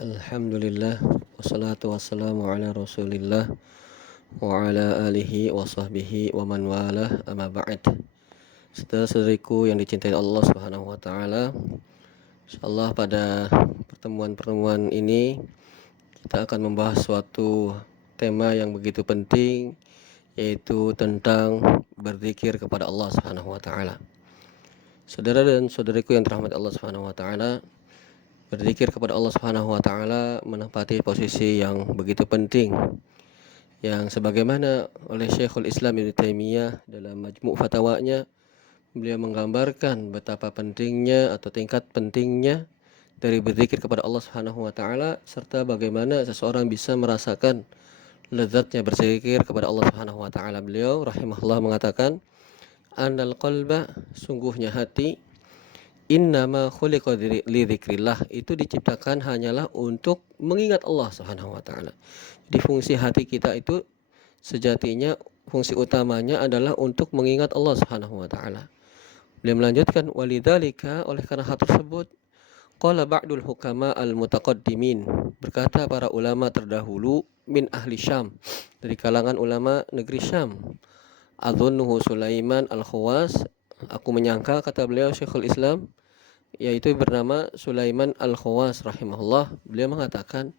Alhamdulillah wassalatu wassalamu ala Rasulillah wa ala alihi wa sahbihi wa man walah amma ba'd. Saudara-saudariku yang dicintai Allah Subhanahu wa taala, insyaallah pada pertemuan-pertemuan ini kita akan membahas suatu tema yang begitu penting, yaitu tentang berzikir kepada Allah Subhanahu wa taala. Saudara dan saudariku yang dirahmati Allah Subhanahu wa taala, berzikir kepada Allah Subhanahu wa taala menempati posisi yang begitu penting yang sebagaimana oleh Syekhul Islam Ibnu Taimiyah dalam Majmu' Fatwanya, beliau menggambarkan betapa pentingnya atau tingkat pentingnya dari berzikir kepada Allah Subhanahu wa taala, serta bagaimana seseorang bisa merasakan lezatnya berzikir kepada Allah Subhanahu wa taala. Beliau rahimahullah mengatakan, "Annal qalba, sungguhnya hati, innama khuliqa li dzikrillah, itu diciptakan hanyalah untuk mengingat Allah Subhanahu wa taala." Jadi fungsi hati kita itu sejatinya fungsi utamanya adalah untuk mengingat Allah Subhanahu wa taala. Beliau melanjutkan, walidzalika, oleh karena hal tersebut, qala ba'dul hukama al-mutaqaddimin, berkata para ulama terdahulu, min ahli Syam, dari kalangan ulama negeri Syam, adzunnuhu Sulaiman al-Khawas, aku menyangka, kata beliau Syekhul Islam, yaitu bernama Sulaiman al-Khawas rahimahullah, beliau mengatakan,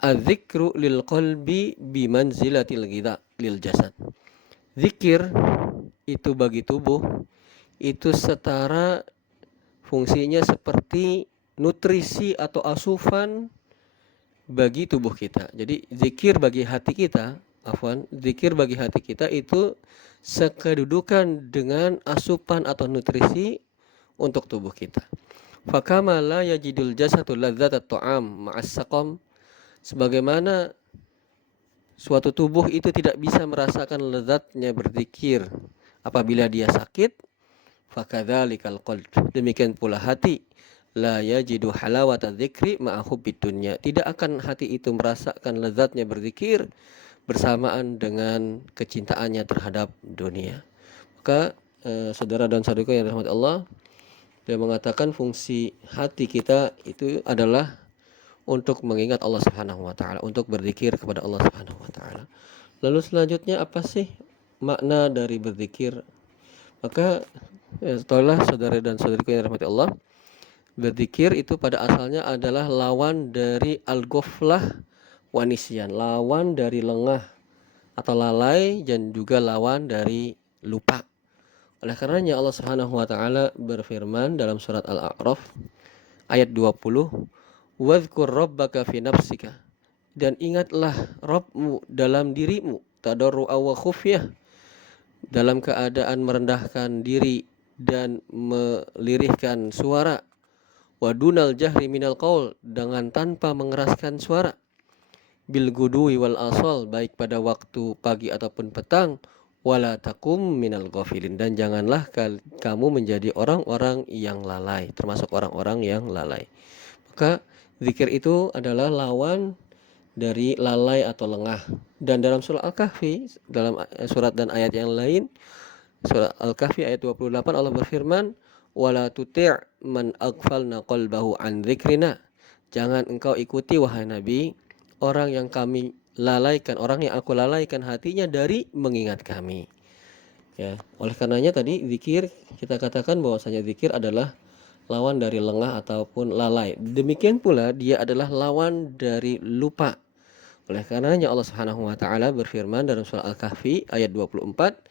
az-zikru lil qalbi bimanzilatil ghidha lil jasad. Zikir itu bagi tubuh itu setara fungsinya seperti nutrisi atau asupan bagi tubuh kita. Jadi zikir bagi hati kita, zikir bagi hati kita itu sekedudukan dengan asupan atau nutrisi untuk tubuh kita. Fakama la yajidul jasadu ladzat at-ta'am ma'as saqam, sebagaimana suatu tubuh itu tidak bisa merasakan lezatnya berzikir apabila dia sakit, fakadzalikal qalb, demikian pula hati, la yajidu halawata dzikri ma'a hubbid dunya, tidak akan hati itu merasakan lezatnya berzikir bersamaan dengan kecintaannya terhadap dunia. Maka saudara dan saudariku yang dirahmati Allah, dia mengatakan fungsi hati kita itu adalah untuk mengingat Allah Subhanahu wa taala, untuk berzikir kepada Allah Subhanahu wa taala. Lalu selanjutnya apa sih makna dari berzikir? Maka setelah saudara dan saudariku yang dirahmati Allah, berzikir itu pada asalnya adalah lawan dari al-ghaflah wa nisyan, lawan dari lengah atau lalai, dan juga lawan dari lupa. Oleh karenanya Allah Subhanahu wa taala berfirman dalam surat Al-A'raf ayat 20, "Wadhkur rabbaka fi nafsika," dan ingatlah Rabbmu dalam dirimu, tadarru'a wa khufyah, dalam keadaan merendahkan diri dan melirihkan suara, wa dunal jahri minal qaul, dengan tanpa mengeraskan suara, bil gudui wal asal, baik pada waktu pagi ataupun petang, wala takum minal ghafilin, dan janganlah kamu menjadi orang-orang yang lalai, termasuk orang-orang yang lalai. Maka zikir itu adalah lawan dari lalai atau lengah. Dan dalam surah Al-Kahfi, dalam surat dan ayat yang lain, surah Al-Kahfi ayat 28, Allah berfirman, wala tuti' man aghfalna qalbahu an dzikrina, jangan engkau ikuti wahai Nabi orang yang kami lalaikan, orang yang aku lalaikan hatinya dari mengingat kami. Ya, oleh karenanya tadi zikir, kita katakan bahwasanya zikir adalah lawan dari lengah ataupun lalai. Demikian pula dia adalah lawan dari lupa. Oleh karenanya Allah Subhanahu wa taala berfirman dalam surah Al-Kahfi ayat 24,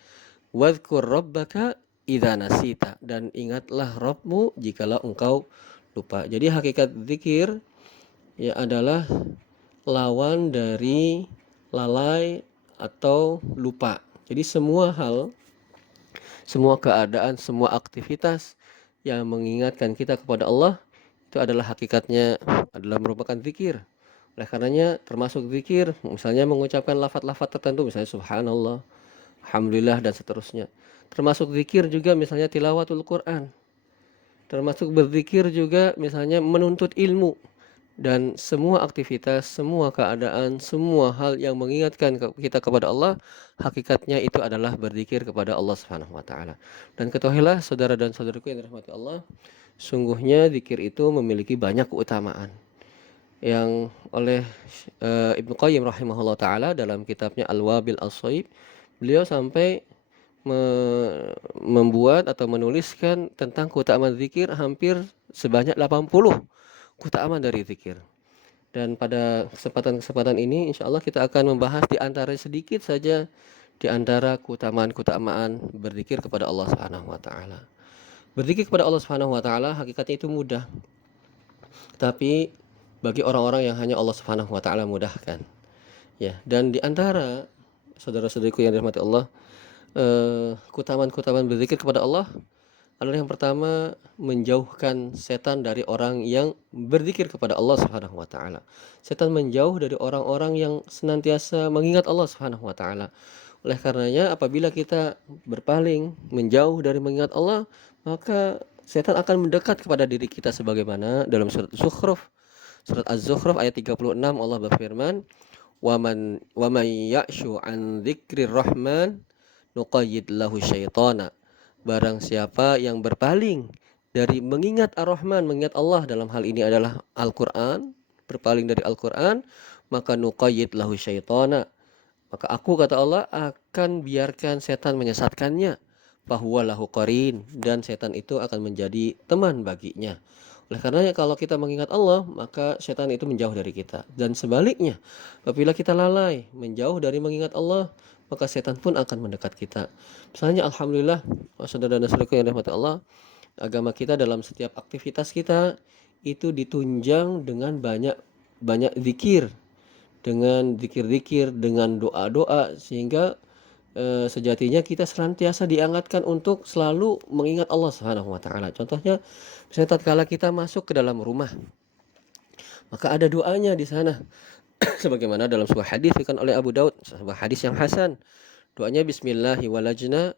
"Wadhkur rabbaka idza nasita," dan ingatlah Rabbmu jikalau engkau lupa. Jadi hakikat zikir ya adalah lawan dari lalai atau lupa. Jadi semua hal, semua keadaan, semua aktivitas yang mengingatkan kita kepada Allah itu adalah hakikatnya adalah merupakan zikir. Oleh karenanya termasuk zikir misalnya mengucapkan lafaz-lafaz tertentu, misalnya subhanallah, alhamdulillah, dan seterusnya. Termasuk zikir juga misalnya tilawatul Quran. Termasuk berzikir juga misalnya menuntut ilmu. Dan semua aktivitas, semua keadaan, semua hal yang mengingatkan kita kepada Allah, hakikatnya itu adalah berzikir kepada Allah Subhanahu wa taala. Dan ketahuilah saudara dan saudariku yang dirahmati Allah, sungguhnya zikir itu memiliki banyak keutamaan. yang oleh Ibnu Qayyim rahimahullah taala dalam kitabnya Al-Wabil As-Shaib, beliau sampai membuat atau menuliskan tentang keutamaan zikir hampir sebanyak 80 keutamaan dari zikir. Dan pada kesempatan-kesempatan ini insya Allah kita akan membahas di antara sedikit saja di antara keutamaan-keutamaan berzikir kepada Allah Subhanahu wa taala. Berzikir kepada Allah Subhanahu wa taala hakikatnya itu mudah. Tapi bagi orang-orang yang hanya Allah Subhanahu wa taala mudahkan. Ya, dan di antara saudara-saudariku yang dirahmati Allah, keutamaan-keutamaan berzikir kepada Allah adalah yang pertama, menjauhkan setan dari orang yang berzikir kepada Allah Subhanahu wa taala. Setan menjauh dari orang-orang yang senantiasa mengingat Allah Subhanahu wa taala. Oleh karenanya apabila kita berpaling, menjauh dari mengingat Allah, maka setan akan mendekat kepada diri kita sebagaimana dalam surat Surat Az-Zukhruf ayat 36 Allah berfirman, "Wa man ya'shu an dzikrir rahman nuqayyid lahu syaitana." Barang siapa yang berpaling dari mengingat Ar-Rahman, mengingat Allah, dalam hal ini adalah Al-Qur'an, berpaling dari Al-Qur'an, maka nuqayyid lahu syaitana. Maka aku, kata Allah, akan biarkan setan menyesatkannya. Fahuwa lahu qarin, dan setan itu akan menjadi teman baginya. Oleh karenanya kalau kita mengingat Allah, maka setan itu menjauh dari kita. Dan sebaliknya, apabila kita lalai menjauh dari mengingat Allah, maka setan pun akan mendekat kita. Misalnya alhamdulillah, saudara dan saudaraku yang dirahmati Allah, agama kita dalam setiap aktivitas kita itu ditunjang dengan banyak zikir, dengan zikir-zikir, dengan doa-doa, sehingga sejatinya kita senantiasa diangatkan untuk selalu mengingat Allah Subhanahu wa taala. Contohnya, misalnya tatkala kita masuk ke dalam rumah, maka ada doanya di sana. Sebagaimana dalam sebuah hadis dikatakan oleh Abu Daud, sebuah hadis yang hasan. Doanya bismillahi walajna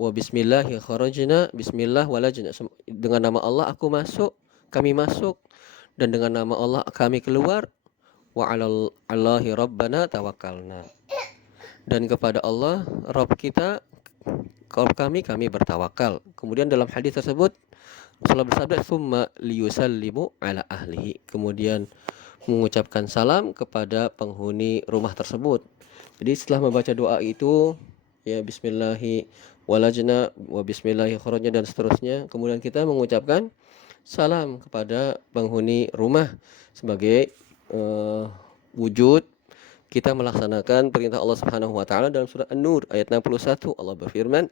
wa bismillahi kharajna, bismillah walajna. Dengan nama Allah aku masuk, kami masuk, dan dengan nama Allah kami keluar. Wa 'alallahi rabbana tawakkalna. Dan kepada Allah Rabb kita, kami bertawakal. Kemudian dalam hadis tersebut Rasulullah bersabda, "Tsumma liyusallimu ala ahlihi." Kemudian mengucapkan salam kepada penghuni rumah tersebut. Jadi setelah membaca doa itu, ya bismillahi walajna wa bismillahi kharajna dan seterusnya, kemudian kita mengucapkan salam kepada penghuni rumah sebagai wujud kita melaksanakan perintah Allah Subhanahu wa taala dalam surah An-Nur ayat 61. Allah berfirman,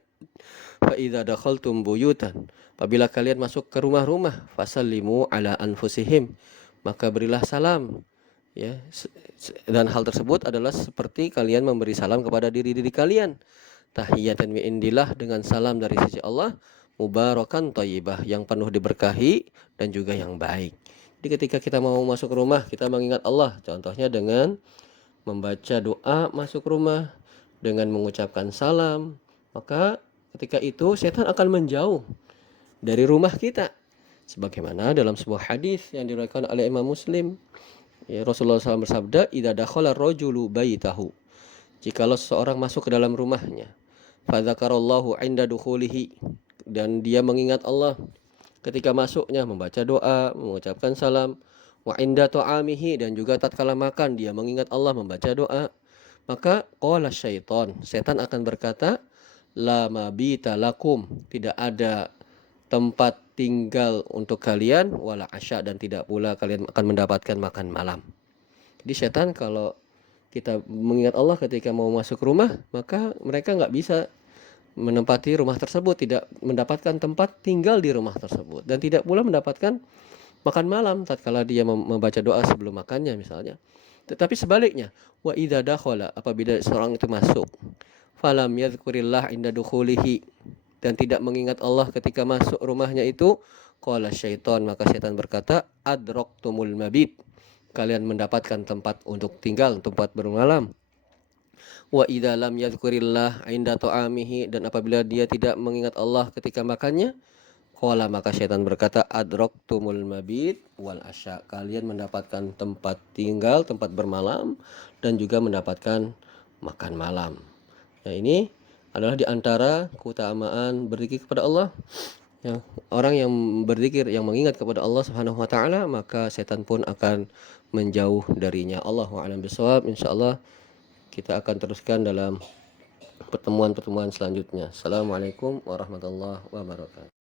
"Fa idza dakhaltum buyutan." Apabila kalian masuk ke rumah-rumah, fasallimu ala anfusihim. Maka berilah salam, ya. Dan hal tersebut adalah seperti kalian memberi salam kepada diri-diri kalian. Tahiyatan min indillah, dengan salam dari sisi Allah, mubarakan thayyibah, yang penuh diberkahi dan juga yang baik. Jadi ketika kita mau masuk rumah, kita mengingat Allah, contohnya dengan membaca doa masuk rumah, dengan mengucapkan salam, maka ketika itu setan akan menjauh dari rumah kita. Sebagaimana dalam sebuah hadis yang diriwayatkan oleh Imam Muslim, ya, Rasulullah SAW bersabda, "Idza dakhala ar-rajulu baitahu." Jikalau seseorang masuk ke dalam rumahnya, fa dzakarallahu 'inda dukhulihi, dan dia mengingat Allah ketika masuknya, membaca doa, mengucapkan salam, wa inda ta'amihi, dan juga tatkala makan dia mengingat Allah, membaca doa, maka qala syaitan, setan akan berkata, la mabita lakum, tidak ada tempat tinggal untuk kalian, wala asya, dan tidak pula kalian akan mendapatkan makan malam. Jadi setan kalau kita mengingat Allah ketika mau masuk rumah, maka mereka nggak bisa menempati rumah tersebut, tidak mendapatkan tempat tinggal di rumah tersebut, dan tidak pula mendapatkan makan malam tatkala dia membaca doa sebelum makannya misalnya. Tetapi sebaliknya, wa idza dakhala, apabila seorang itu masuk, falam yadhkurillah inda dukhulihi, dan tidak mengingat Allah ketika masuk rumahnya itu, qala syaitan, maka syaitan berkata, adraktumul mabit, kalian mendapatkan tempat untuk tinggal, tempat bermalam. Wa idza lam yadhkurillah inda ta'amihi, dan apabila dia tidak mengingat Allah ketika makannya, qala, maka syaitan berkata, adraktumul mabit wal asya, kalian mendapatkan tempat tinggal, tempat bermalam, dan juga mendapatkan makan malam. Nah, ini adalah di antara keutamaan berzikir kepada Allah, Ya, orang yang berzikir, yang mengingat kepada Allah Subhanahu wa taala, maka setan pun akan menjauh darinya. Allahu a'lam bishawab. Insyaallah kita akan teruskan dalam pertemuan-pertemuan selanjutnya. Assalamualaikum warahmatullahi wabarakatuh.